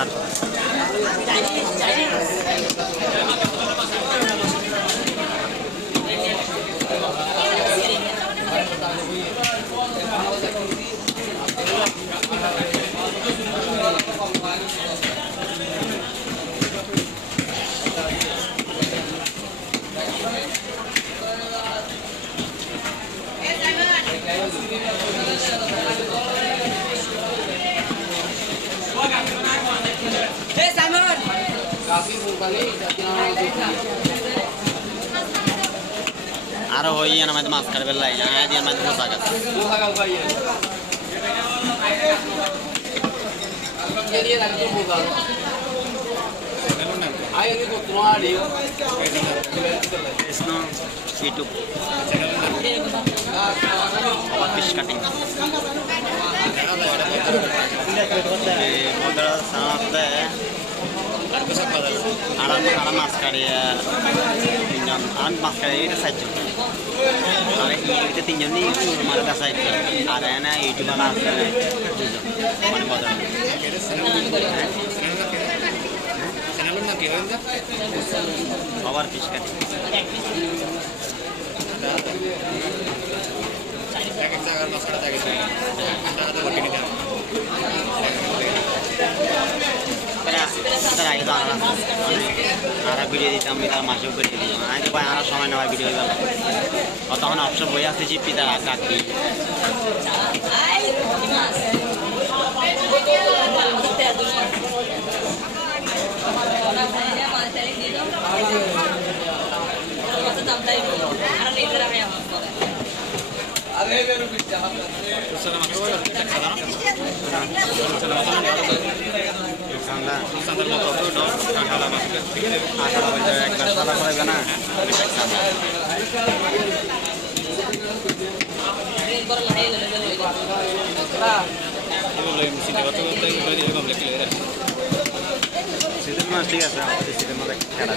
আর আরো হই না আমাদের মাছ কাটবে লাই না আদি আমাদের পোষা গাছ YouTube abar fish cutting modal sangat aram mas karya pinjam aram mas karya itu saja ada itu tinjau ni marga saja ada na itu malah mana modal abar fish cutting আর ভিডিও দিতাম তার মাসেও করে দিতাম আমি তো ভাই আর সময় নেওয়ার ভিডিও গেল তখন অপশন বই আসতে জিপি তার কাকি ঠিক আছে খেলা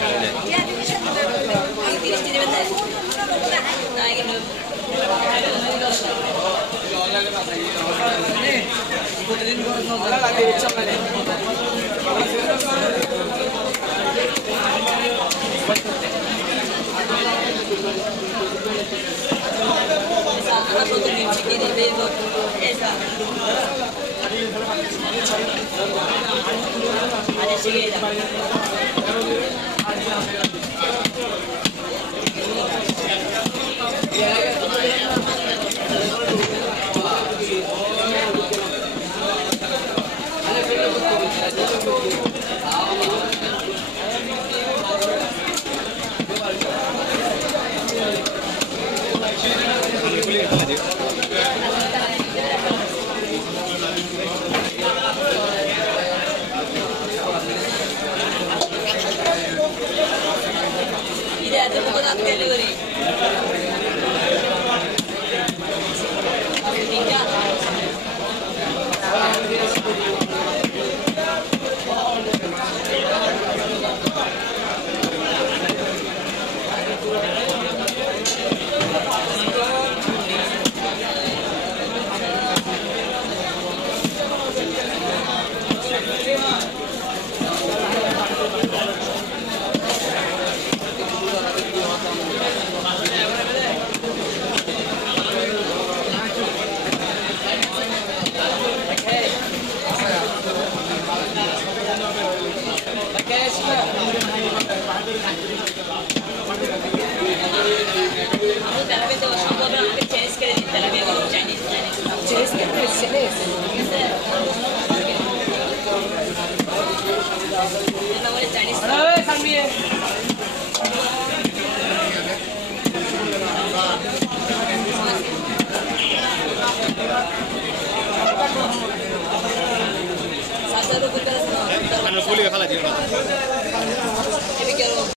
Ano puli kala dia.